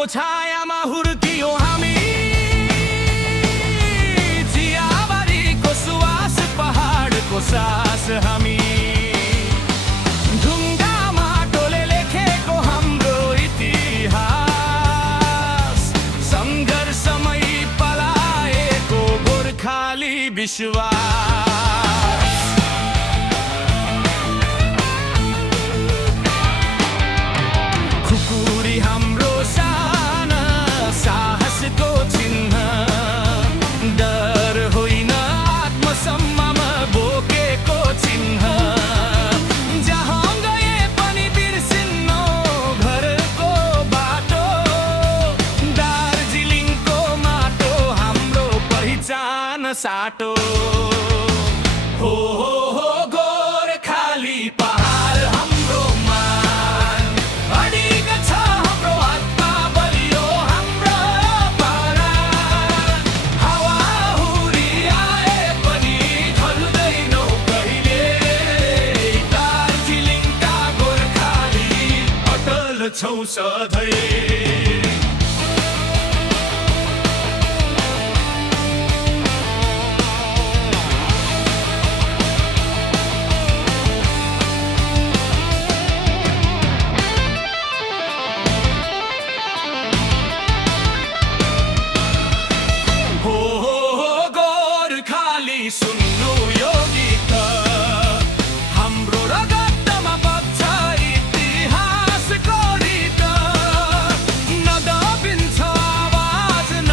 को छायामा हुर्कियो हामी, चियाबारीको सुवास, पहाडको सास हामी। ढुङ्गा माटोले लेखेको हाम्रो इतिहास, सङ्घर्षमै पलाएको गोर्खाली विश्वास। खुकुरी हाम्रो शान, साहसको चिन्ह, डर होइन आत्मसम्मान बोकेको चिन्ह। जहाँ गए पनि बिर्सिन्नो घरको बाटो, दार्जिलिङको माटो हाम्रो पहिचान साटो। हो गोर्खाली पहाड हाम्रो मान, अडिग छ हाम्रो आत्मा, बलियो हाम्रो प्राण। हावाहुरी आए पनि ढल्दैनौ कहिले, दार्जिलिङका गोर्खाली अटल छौ सधैँ। सुन्नु यो गीत, हाम्रो रगतमा बग्छ इतिहासको रीत। नदबिन्छ आवाज, न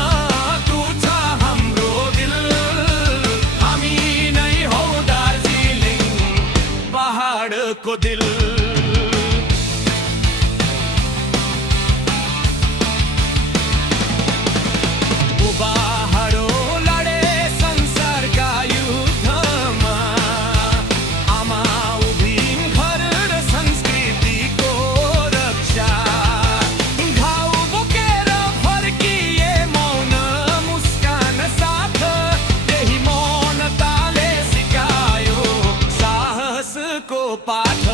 टुट्छ हाम्रो दिल, हामी नै हौ दार्जिलिङ पहाडको दिल। पाठ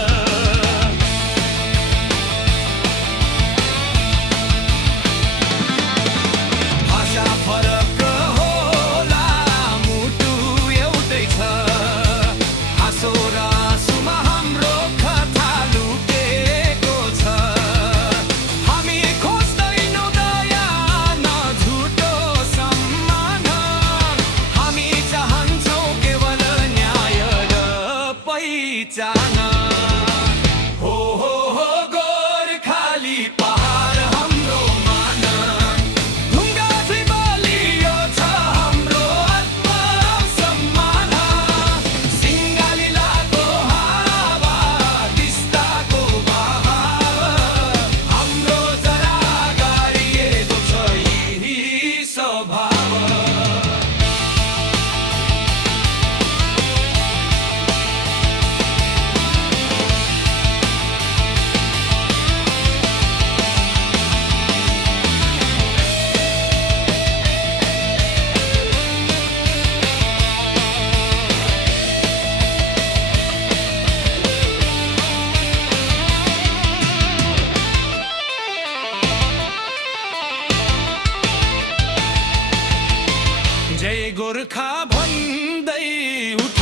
भाषा फरक होला, मुटु एउटै छ। हाँसो र आँसुमा हाम्रो कथा लुकेको छ। हामी खोज्दैनौँ दया, न झुटो सम्मान, हामी चाहन्छौँ केवल न्याय र पहिचान। जय गोर्खा भन्दै उठ